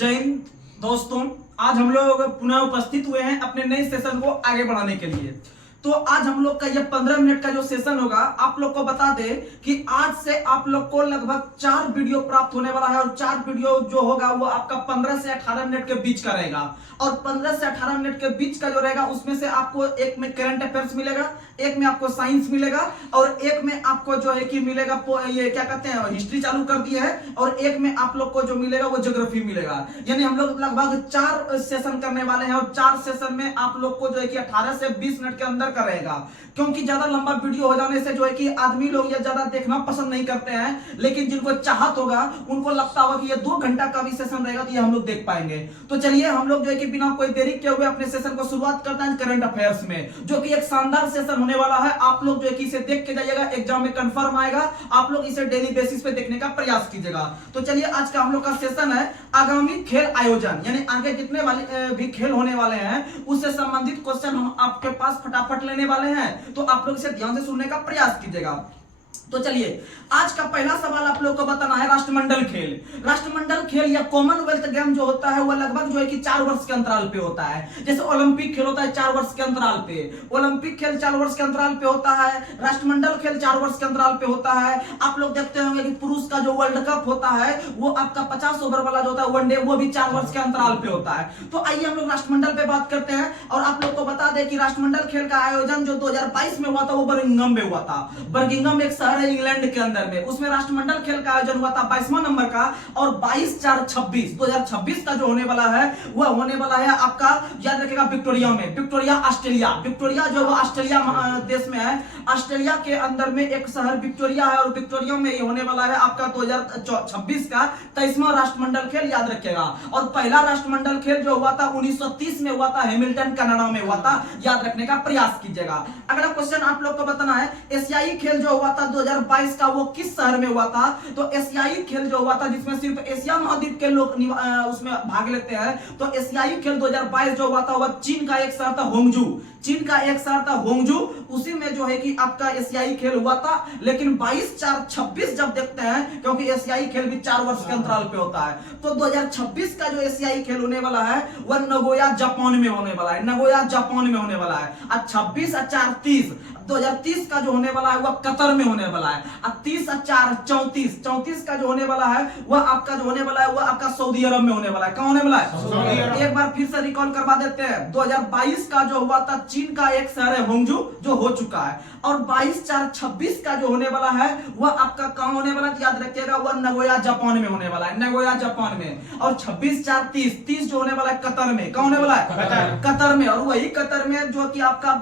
जय हिंद दोस्तों, आज हम लोग पुनः उपस्थित हुए हैं अपने नए सेशन को आगे बढ़ाने के लिए। तो आज हम लोग का ये 15 मिनट का जो सेशन होगा, आप लोग को बता दे कि आज से आप लोग को लगभग 4 वीडियो प्राप्त होने वाला है और 4 वीडियो जो होगा वो आपका 15 से 18 मिनट के बीच का रहेगा। और 15 से 18 मिनट के बीच का जो रहेगा उसमें से आपको एक में करंट अफेयर्स मिलेगा, एक में आपको साइंस मिलेगा और एक में आपको जो है कि मिलेगा ये क्या कहते हैं हिस्ट्री चालू कर दी है और एक में आप लोग को जो मिलेगा वो ज्योग्राफी मिलेगा। यानी हम लोग लगभग 4 सेशन करने वाले हैं और 4 सेशन में आप लोग को जो है कि 18 से 20 मिनट के अंदर का रहेगा, क्योंकि ज्यादा लंबा वीडियो हो जाने से जो है कि आदमी लोग ये ज्यादा देखना पसंद नहीं करते हैं, लेकिन जिनको चाहत होगा उनको लगता होगा कि ये 2 घंटा का भी सेशन रहेगा तो ये हम लोग देख पाएंगे। तो चलिए हम लोग जो है कि बिना कोई देरी किए हुए अपने सेशन को शुरुआत करते हैं करंट अफेयर्स में, जो कि एक शानदार सेशन होने वाला है। आप लोग जो है कि इसे देख के जाइएगा, एग्जाम में कंफर्म आएगा, आप लोग इसे डेली बेसिस पे देखने का प्रयास कीजिएगा। तो चलिए आज का हम लोग का सेशन है आगामी खेल आयोजन, यानी आगे जितने वाले भी खेल होने वाले हैं उससे संबंधित क्वेश्चन हम आपके पास फटाफट लेने वाले हैं, तो आप लोग इसे ध्यान से सुनने का प्रयास कीजिएगा। तो चलिए आज का पहला सवाल आप लोग को बताना है राष्ट्रमंडल खेल। राष्ट्रमंडल खेल या कॉमनवेल्थ गेम जो होता है वो लगभग जो है कि 4 वर्ष के अंतराल पे होता है। जैसे ओलंपिक खेल होता है 4 वर्ष के अंतराल पे, ओलंपिक खेल 4 वर्ष के अंतराल पे होता है, राष्ट्रमंडल खेल 4 वर्ष के अंतराल पे होता है। आप लोग देखते होंगे कि पुरुष का जो वर्ल्ड कप होता है वो आपका 50 ओवर वाला जो होता है वनडे, वो भी 4 वर्ष के अंतराल पे होता है। तो आइए हम लोग राष्ट्रमंडल पे बात करते हैं और आप लोग को बता दें कि राष्ट्रमंडल खेल का आयोजन जो 2022 में हुआ था वो बर्मिंघम में हुआ था। बर्मिंघम एक शहर है इंग्लैंड के अंदर में, उसमें राष्ट्रमंडल खेल का आयोजन हुआ था 22वां नंबर का और 22/4/26 2026 का जो होने वाला है वह होने वाला है आपका, याद रखिएगा, विक्टोरिया में, विक्टोरिया ऑस्ट्रेलिया। विक्टोरिया जो वो ऑस्ट्रेलिया देश में है, ऑस्ट्रेलिया के अंदर में एक शहर विक्टोरिया है और विक्टोरिया में ये होने वाला है आपका 2026 का 23वां राष्ट्रमंडल खेल, याद रखिएगा। और पहला राष्ट्रमंडल खेल जो हुआ था 1930 में हुआ था, हैमिल्टन कनाडा में हुआ था, याद रखने का प्रयास कीजिएगा। अगला क्वेश्चन आप लोग को बताना है एशियाई खेल जो हुआ था 2022 का वो किस शहर में हुआ था। तो एशियाई खेल जो हुआ था जिसमें सिर्फ एशिया महाद्वीप के लोग उसमें भाग लेते हैं, तो एशियाई खेल 2022 जो हुआ था वह चीन का एक शहर था होंगजू, चीन का एक शहर था होंगजू, उसी में जो है कि आपका एशियाई खेल हुआ था। लेकिन 22/4/26 जब देखते हैं, क्योंकि एशियाई खेल भी 4 वर्ष के अंतराल पे होता है, तो 2026 का जो एशियाई खेल होने वाला है वह नगोया जापान में होने वाला है, नगोया जापान में होने वाला है। और 26/4/30 2030 का जो होने वाला है वह कतर में होने वाला है। और 30/4/34 का जो होने वाला है वह आपका जो होने वाला है वह आपका सऊदी अरब में होने वाला है। कहां होने वाला है? एक बार फिर से रिकॉल करवा देते हैं। 2022 का जो हुआ था चीन का एक शहर है होंगजू जो हो चुका है, और 22/4/26 का जो होने वाला है वह आपका कहां होने वाला है, याद रखिएगा, वह नगोया जापान में होने वाला है, नगोया जापान में। और 26/4/30 जो होने वाला है कतर में, कहां होने वाला है? कतर में। और वही कतर में जो कि आपका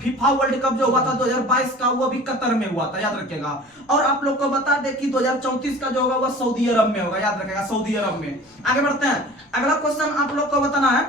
फीफा वर्ल्ड कप जो हुआ था 2022 का वो भी कतर में हुआ था, याद रखिएगा। और आप लोग को बता दें कि 2034 का जो होगा वह सऊदी अरब में होगा, याद रखिएगा, सऊदी अरब में। आगे बढ़ते हैं, अगला क्वेश्चन आप लोग को बताना है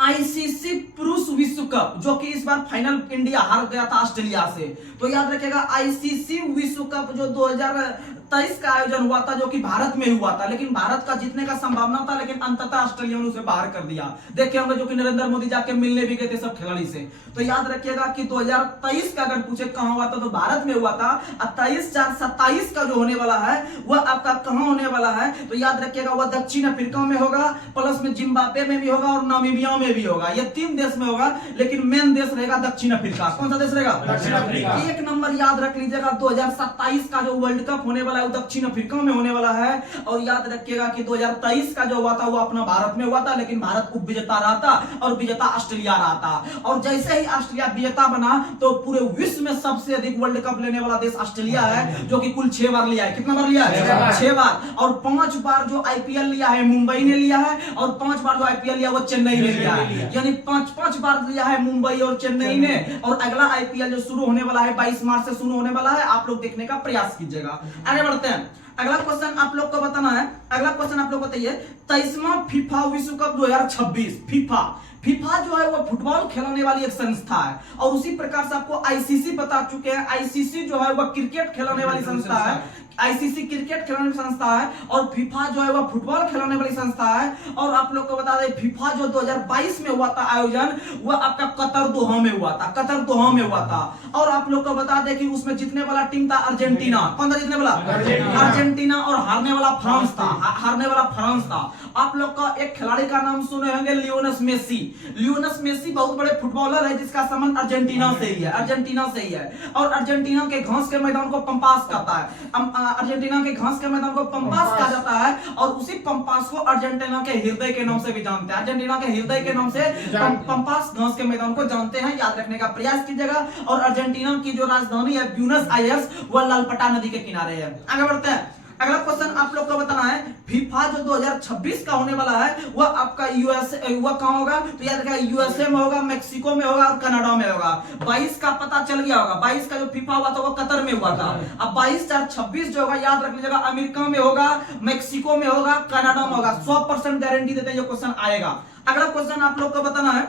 आईसीसी पुरुष विश्व कप, जो कि इस बार फाइनल इंडिया हार गया था ऑस्ट्रेलिया से, तो याद रखिएगा आईसीसी विश्व कप जो 2023 का आयोजन हुआ था जो कि भारत में हुआ था, लेकिन भारत का जीतने का संभावना था, लेकिन अंततः ऑस्ट्रेलिया ने उसे बाहर कर दिया। देखे होंगे जो कि नरेंद्र मोदी जाके मिलने भी गए थे सब खिलाड़ी से। तो याद रखिएगा कि 2023 का अगर पूछे कहां हुआ था तो भारत में हुआ था। 23/4/27 का जो होने वाला है वह आपका कहां होने वाला है, तो याद रखिएगा वह दक्षिण अफ्रीका में होगा, प्लस में जिम्बाब्वे में भी होगा और नामीबिया में भी होगा। ये 3 देश में होगा, लेकिन मेन देश रहेगा दक्षिण अफ्रीका। कौन सा देश रहेगा? दक्षिण अफ्रीका। एक नंबर याद रख लीजिएगा, 2027 का जो वर्ल्ड कप होने वाला है वो दक्षिण अफ्रीका में होने वाला है। और याद रखिएगा कि 2023 का जो हुआ था वो अपना भारत में हुआ था, लेकिन भारत उप विजेता रहा था और विजेता ऑस्ट्रेलिया रहा था। और जैसे ही ऑस्ट्रेलिया विजेता बना तो पूरे विश्व में सबसे अधिक वर्ल्ड कप लेने वाला देश ऑस्ट्रेलिया है, जो कि कुल 6 बार लिया है। कितना बार लिया है? 6 बार। और 5 बार जो आईपीएल लिया है मुंबई ने लिया है, और 5 बार जो आईपीएल लिया वो चेन्नई ने लिया है, यानी 5 बार लिया है मुंबई और चेन्नई ने। और अगला आईपीएल जो शुरू होने वाला है 22 मार्च से शुरू होने वाला है, आप लोग देखने का प्रयास कीजिएगा। आगे बढ़ते हैं, अगला क्वेश्चन आप लोग को बताना है, अगला क्वेश्चन आप लोग बताइए 23वां फीफा विश्व कप 2026, फीफा फीफा जो है वो फुटबॉल खिलाने वाली एक संस्था है, और उसी प्रकार से आपको आईसीसी बता चुके हैं, आईसीसी जो है वो क्रिकेट खिलाने वाली संस्था है, आईसीसी क्रिकेट खिलाने वाली संस्था है, और फीफा जो है वो फुटबॉल खिलाने वाली संस्था है। और आप लोग को बता दें फीफा जो 2022 में हुआ था आयोजन, वह आपका कतर दोहा में हुआ था, कतर दोहा में हुआ था। और आप लोग को बता दें कि उसमें जीतने वाला टीम था अर्जेंटीना। कौन था जीतने वाला? अर्जेंटीना। और हारने वाला फ्रांस था, हारने वाला फ्रांस था। आप लोग का एक खिलाड़ी का नाम सुने होंगे, लियोनेल मेसी। लियोनेल मेसी बहुत बड़े फुटबॉलर है जिसका संबंध अर्जेंटीना से ही है, अर्जेंटीना से ही है। और अर्जेंटीना के घास के मैदान को पंपास कहता है, अर्जेंटीना के घास के मैदान को पंपास कहा जाता है, और उसी पंपास को अर्जेंटीना के हृदय के नाम से भी जानते हैं, अर्जेंटीना के हृदय के नाम से पंपास घास के मैदान को जानते हैं, याद रखने का प्रयास कीजिएगा। और अर्जेंटीना की जो राजधानी है ब्यूनस आयर्स, वह लालपटा नदी के किनारे है। आगे बढ़ते हैं, अगला क्वेश्चन आप लोग को बताना है, फीफा जो 2026 का होने वाला है वह आपका यूएसए, वह कहां होगा? तो याद रखिएगा यूएसए में होगा, मेक्सिको में होगा और कनाडा में होगा। 22 का पता चल गया होगा, 22 का जो फीफा हुआ था वो कतर में हुआ था। अब 22/4/26 जो होगा याद रख लीजिएगा, अमेरिका में होगा, मेक्सिको में होगा, कनाडा में होगा। 100% गारंटी देते हैं ये क्वेश्चन आएगा। अगला क्वेश्चन आप लोग को बताना है,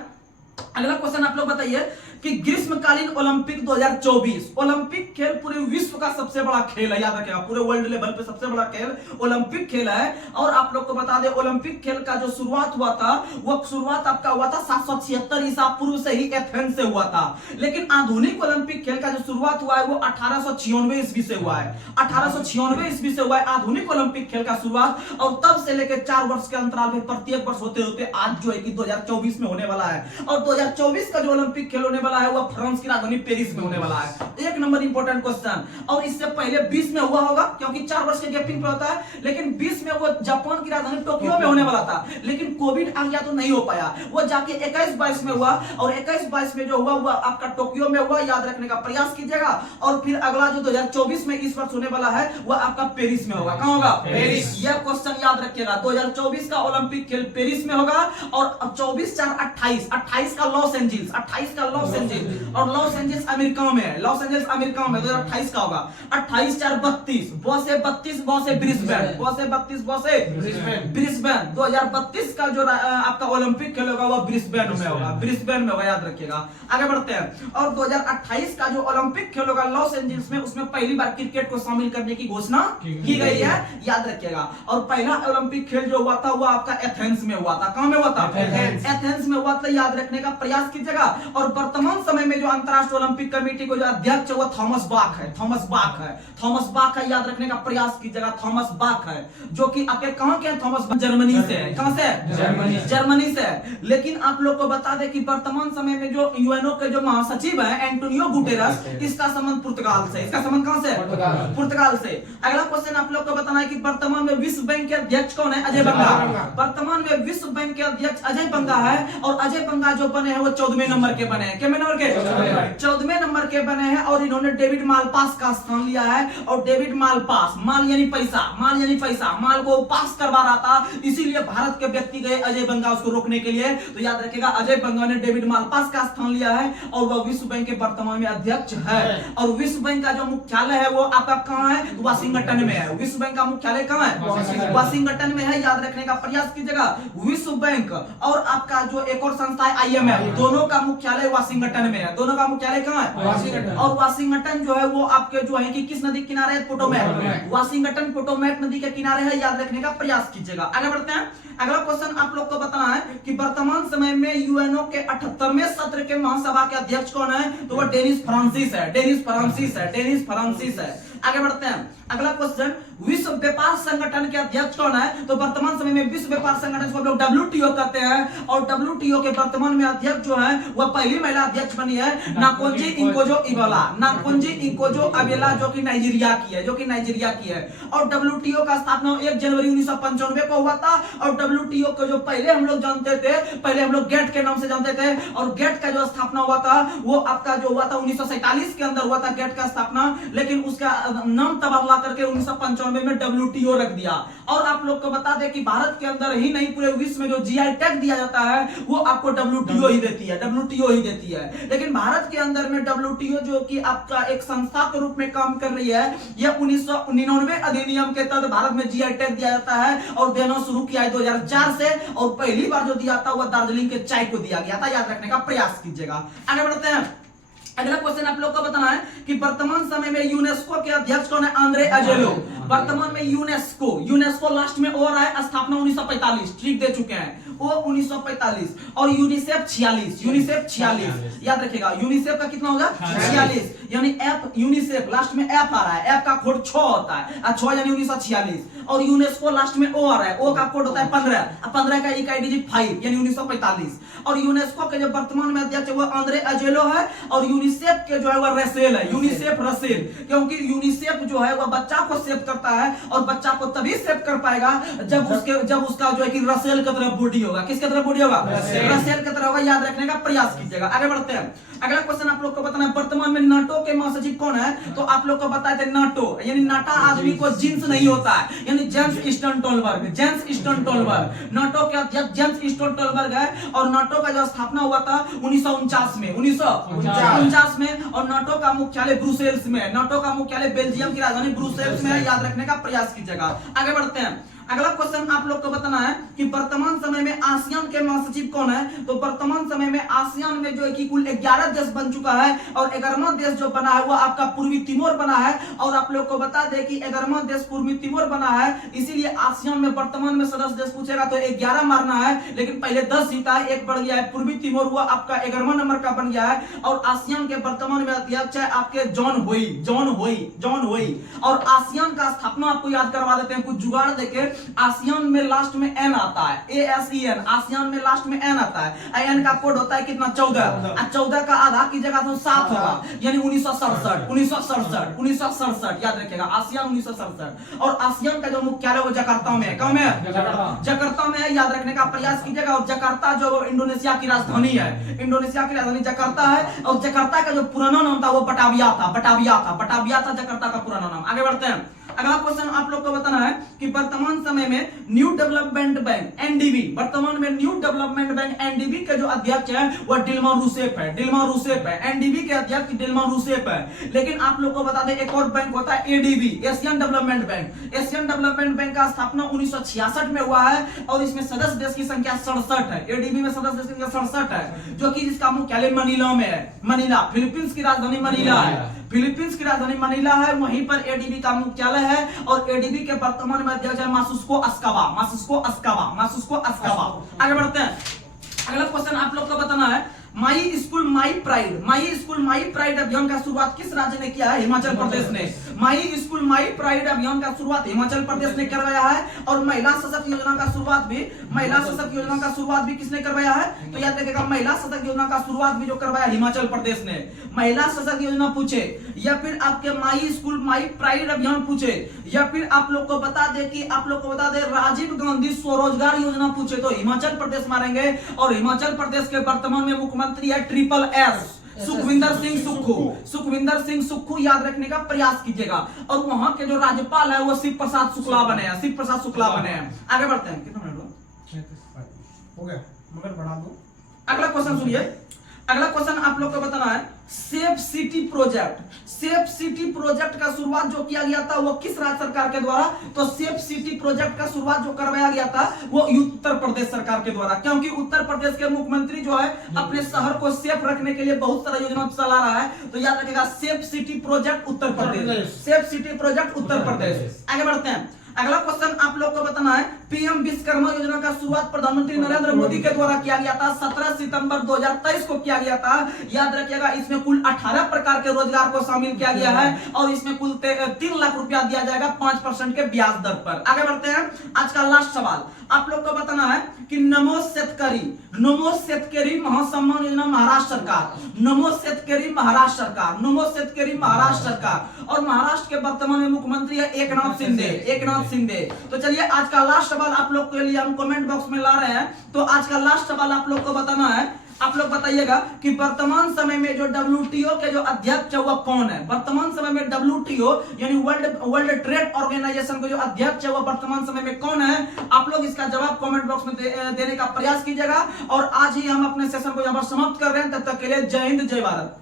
अगला क्वेश्चन आप लोग बताइए कि ग्रीष्मकालीन ओलंपिक 2024, ओलंपिक खेल पूरे विश्व का सबसे बड़ा खेल है, याद रखिएगा, पूरे वर्ल्ड लेवल पे सबसे बड़ा खेल ओलंपिक खेल है। और आप लोग को बता दें ओलंपिक खेल का जो शुरुआत हुआ था, वो शुरुआत आपका हुआ था 776 ईसा पूर्व से ही एथेंस से हुआ था। लेकिन आधुनिक ओलंपिक खेल का जो शुरुआत हुआ है वो 1896 ईस्वी से हुआ है, 1896 ईस्वी से हुआ है आधुनिक ओलंपिक खेल का शुरुआत। और तब से लेकर 4 वर्ष के अंतराल में प्रत्येक वर्ष होते होते आज जो है कि 2024 में होने वाला है। और 2024 का जो ओलंपिक खेल होने वाला है वह फ्रांस की राजधानी पेरिस में होने वाला है। एक नंबर इंपॉर्टेंट क्वेश्चन। और इससे पहले 20 में हुआ होगा क्योंकि 4 वर्ष के गैपिंग पे होता है, लेकिन 20 में वो जापान की राजधानी टोक्यो में होने वाला था, लेकिन कोविड आ गया तो नहीं हो पाया। वो जाके 21-22 में हुआ, और 21-22 में जो हुआ वो आपका टोक्यो में हुआ, याद रखने का प्रयास कीजिएगा। और फिर अगला जो 2024 में इस वर्ष होने वाला है वह आपका पेरिस में होगा। कहां होगा? पेरिस। यह क्वेश्चन याद रखिएगा, 2024 का ओलंपिक खेल पेरिस में होगा। और 24/4/28, 28 का लॉस एंजिल्स, 28 का लॉस एंजिल्स, और लॉस एंजिल्स अमेरिका में है, लॉस एंजिल्स अमेरिका में 2028 का होगा। 28/4/32, बॉसे 32, बॉसे ब्रिस्बेन, बॉसे 32, बॉसे ब्रिस्बेन। 2032 का जो आपका ओलंपिक खेल होगा वो ब्रिस्बेन में होगा, ब्रिस्बेन में होगा, याद रखिएगा। आगे बढ़ते हैं। और 2028 का जो ओलंपिक खेल होगा लॉस एंजिल्स में, उसमें पहली बार क्रिकेट को शामिल करने की घोषणा की गई है, याद रखिएगा। और पहला ओलंपिक खेल जो हुआ था वो आपका एथेंस में हुआ था। कहां में हुआ था? एथेंस में हुआ था, याद रखने का प्रयास कीजिएगा। और वर्तमान समय में जो अंतरराष्ट्रीय ओलंपिक कमेटी को जो अध्यक्ष है वो थॉमस बाक है, थॉमस बाक है, थॉमस बाक है, याद रखने का प्रयास कीजिएगा। थॉमस बाक है जो कि आपके कहां के हैं? थॉमस जर्मनी से है। कहां से? जर्मनी, जर्मनी से। लेकिन आप लोग को बता दें कि वर्तमान समय में जो यूएनओ के जो महासचिव है एंटोनियो गुटेरस, इसका संबंध पुर्तगाल से, इसका संबंध कहां से? पुर्तगाल से। अगला क्वेश्चन आप लोग को बताना है कि वर्तमान में विश्व बैंक के अध्यक्ष कौन है? अजय बंगा। वर्तमान में विश्व बैंक के अध्यक्ष अजय बंगा है, और अजय बंगा जो बने हैं वो 14वें नंबर के बने हैं। कितने नंबर के? 14वें नंबर के बने हैं। और इन्होंने डेविड मालपास का स्थान लिया है। और डेविड मालपास, माल यानी पैसा, माल यानी पैसा, माल को पास करवा रहा था, इसीलिए भारत के व्यक्ति गए अजय बंगा उसको रोकने के लिए। तो याद रखिएगा अजय बंगा ने डेविड मालपास का स्थान लिया है, और वह विश्व बैंक के वर्तमान में अध्यक्ष है। और विश्व बैंक का जो मुख्यालय है वो आपका कहां है? वाशिंगटन में है। विश्व बैंक का मुख्यालय कहां है? वाशिंगटन में है, याद रखने का प्रयास कीजिएगा। विश्व बैंक और आपका जो एक और संस्था है IMF, दोनों का मुख्यालय वाशिंगटन में है। दोनों का मुख्यालय कहां है? वाशिंगटन। और वाशिंगटन जो है वो आपके जो है कि किस नदी के किनारे है? पोटोमैक। वाशिंगटन पोटोमैक नदी के किनारे है, याद रखने का प्रयास कीजिएगा। आगे बढ़ते हैं। अगला क्वेश्चन आप लोग को बताना है कि वर्तमान समय में यूएनओ के 78वें सत्र के महासभा के अध्यक्ष कौन है? तो वो डेनिस फ्रांसिस है, डेनिस फ्रांसिस है, डेनिस फ्रांसिस है। आगे बढ़ते हैं। अगला क्वेश्चन, विश्व व्यापार संगठन के अध्यक्ष कौन है? तो वर्तमान समय में विश्व व्यापार संगठन को लोग WTO कहते हैं, और WTO के वर्तमान में अध्यक्ष जो है वह पहली महिला अध्यक्ष बनी है, नाकोंजी इंकोजो इबेला, नाकोंजी इंकोजो इबेला, जो कि नाइजीरिया की है, जो कि नाइजीरिया की है। और WTO का स्थापना 1 जनवरी 1995 को हुआ था। और WTO को जो पहले हम लोग जानते थे, पहले हम लोग गेट के नाम से जानते थे, और गेट का जो स्थापना हुआ था वो आपका जो हुआ था 1947 के अंदर हुआ था गेट का स्थापना। लेकिन उसका नाम तबादला करके 1995 में WTO रख दिया। और आप लोग को बता दें कि भारत के अंदर ही नहीं पूरे विश्व में जो GI टैग दिया जाता है वो आपको WTO ही देती है, WTO ही देती है। लेकिन भारत के अंदर में WTO जो कि आपका एक संस्था के रूप में काम कर रही है, यह 1999 अधिनियम के तहत भारत में GI टैग दिया जाता है और देना शुरू किया है 2004 से। और पहली बार जो दिया था वह दार्जिलिंग के चाय को दिया गया था, याद रखने का प्रयास कीजिएगा। आगे बढ़ते हैं। अगला क्वेश्चन आप लोग को बताना है कि वर्तमान समय में यूनेस्को के अध्यक्ष कौन है? आंद्रे अजेलो। वर्तमान में यूनेस्को लास्ट में और है, स्थापना 1945, ठीक दे चुके हैं वो 1945। और यूनिसेफ 46 याद रखिएगा। यूनिसेफ का कितना होगा? 46, यानी एफ, यूनिसेफ लास्ट में एफ आ रहा है, एफ का कोड 6 होता है, 6 यानी 1946। और यूनेस्को लास्ट में ओ आ रहा है, ओ का कोड होता है 15 का इकाई डिजिट 5 यानी 1945। और यूनेस्को के जो वर्तमान में अध्यक्ष है वो आंद्रे अजेलो है। और यूनिसेफ के जो है वो रसेल है, यूनिसेफ रसेल, क्योंकि यूनिसेफ जो है वह बच्चा को सेव करता है और बच्चा को तभी सेव कर पाएगा जब उसका जो है कि रसेल की तरह बॉडी होगा। किसके तरह बॉडी होगा? रसेल की तरह होगा, याद रखने का प्रयास कीजिएगा। आगे बढ़ते हैं। अगला क्वेश्चन आप लोग को बताना है वर्तमान में नाटो के महासचिव कौन है? तो आप लोग को बताए थे नाटो यानी नाटा आदमी को जींस नहीं होता है, यानी जेम्स स्टोल्टनबर्ग नाटो के अध्यक्ष जेम्स स्टोल्टनबर्ग है। और नाटो का जो स्थापना हुआ था 1949 में, 1949 में। और नाटो का मुख्यालय ब्रुसेल्स में है, नाटो का मुख्यालय बेल्जियम की राजधानी ब्रुसेल्स में है, याद रखने का प्रयास कीजिएगा। आगे बढ़ते हैं। अगला क्वेश्चन आप लोग को बताना है कि वर्तमान समय में आसियान के महासचिव कौन है? तो वर्तमान समय में आसियान में जो है कि कुल 11 देश बन चुका है और 11वां देश जो बना है वो आपका पूर्वी तिमोर बना है। और आप लोग को बता दें कि 11वां देश पूर्वी तिमोर बना है, इसीलिए आसियान में वर्तमान में सदस्य देश पूछेगा तो 11 मारना है, लेकिन पहले 10 जीता है, एक बढ़ गया है। पूर्वी तिमोर हुआ आपका 11वां नंबर का बन गया है। और आसियान के वर्तमान में अध्यक्ष है आपके जॉन होई। और आसियान का स्थापना आपको याद करवा देते हैं कुछ जुगाड़ देके। आसियान में लास्ट में एन आता है, ASEAN, आसियान में लास्ट में एन आता है। एन का कोड होता है कितना? 14। 14 का आधा की जगह तो 7 होगा, यानी 1967 याद रखिएगा। आसियान 1967। और आसियान का जो मुख्यालय वो जकार्ता में है। कौन में? जकार्ता में है, याद रखने का प्रयास कीजिएगा। और जकार्ता जो इंडोनेशिया की राजधानी है, इंडोनेशिया की राजधानी जकार्ता है। और जकार्ता का जो पुराना नाम था वो बटाविया था जकार्ता का पुराना नाम। आगे बढ़ते हैं। अगला क्वेश्चन आप लोग को बताना है कि वर्तमान समय में न्यू डेवलपमेंट बैंक NDB, वर्तमान में न्यू डेवलपमेंट बैंक NDB के जो अध्यक्ष है वह डिल्मा रूसेफ है। NDB के अध्यक्ष डिल्मा रूसेफ है। लेकिन आप लोग को बता दें एक और बैंक होता है ADB, एशियन डेवलपमेंट बैंक का स्थापना 1966 में हुआ है। और इसमें सदस्य देश की संख्या 67 है। ADB में सदस्य देश की संख्या 67 है, जो कि जिसका मुख्यालय मनीला में है। मनीला फिलीपींस की राजधानी मनीला है, वहीं पर ADB का मुख्यालय है। और ADB के वर्तमान में अध्यक्ष है मासुस्को अस्कावा। आगे बढ़ते हैं। अगला क्वेश्चन आप लोग को बताना है माई स्कूल माई प्राइड अभियान का शुरुआत किस राज्य ने किया है? हिमाचल प्रदेश ने। माई स्कूल माई प्राइड अभियान का शुरुआत हिमाचल प्रदेश ने करवाया है। और महिला सशक्त योजना का शुरुआत भी किसने करवाया है? तो याद रखिएगा महिला सशक्त योजना का शुरुआत भी जो करवाया हिमाचल प्रदेश ने। महिला सशक्त योजना पूछे या फिर आपके माई स्कूल माई प्राइड अभियान पूछे या फिर आप लोग को बता दे राजीव गांधी स्वरोजगार योजना पूछे तो हिमाचल प्रदेश मारेंगे। और हिमाचल प्रदेश के वर्तमान में मुख्यमंत्री है SSS सुखविंदर सिंह सुक्खू, याद रखने का प्रयास कीजिएगा। और वहां के जो राज्यपाल है वो शिव प्रसाद शुक्ला बने हैं। आगे बढ़ते हैं। कितना मिनट हो गया? मगर बढ़ा दो। अगला क्वेश्चन सुनिए। अगला क्वेश्चन आप लोग को बताना है सेफ सिटी प्रोजेक्ट का शुरुआत जो किया गया था वो किस राज्य सरकार के द्वारा? तो सेफ सिटी प्रोजेक्ट का शुरुआत जो करवाया गया था वो उत्तर प्रदेश सरकार के द्वारा, क्योंकि उत्तर प्रदेश के मुख्यमंत्री जो है अपने शहर को सेफ रखने के लिए बहुत सारा योजना चला रहा है। तो याद रखिएगा safe city project Uttar Pradesh. आगे बढ़ते हैं। अगला क्वेश्चन आप लोग को बताना है PM विश्वकर्मा योजना का शुरुआत प्रधानमंत्री नरेंद्र मोदी के द्वारा किया गया था। 17 सितंबर 2023 को किया गया था। याद रखिएगा इसमें कुल 18 प्रकार के रोजगार को शामिल किया गया है और इसमें कुल 3 लाख रुपया दिया जाएगा 5% के ब्याज दर पर। आगे बढ़ते हैं। आज का लास्ट सवाल आप लोग को बताना है कि नमो शेतकरी महासम्मान योजना महाराष्ट्र सरकार और महाराष्ट्र के वर्तमान में मुख्यमंत्री है एकनाथ शिंदे। तो चलिए आज का लास्ट सवाल आप लोग के लिए हम कमेंट बॉक्स में ला रहे हैं। तो आज का लास्ट सवाल आप लोग को बताना है आप लोग बताइएगा कि वर्तमान समय में जो WTO के जो अध्यक्ष है वह कौन है। वर्तमान समय में WTO यानी वर्ल्ड ट्रेड ऑर्गेनाइजेशन के जो अध्यक्ष है वह वर्तमान समय में कौन है। आप लोग इसका जवाब कमेंट बॉक्स में देने का प्रयास कीजिएगा। और आज ही हम अपने सेशन को यहां पर समाप्त कर रहे हैं। तब तक के लिए जय हिंद, जय भारत।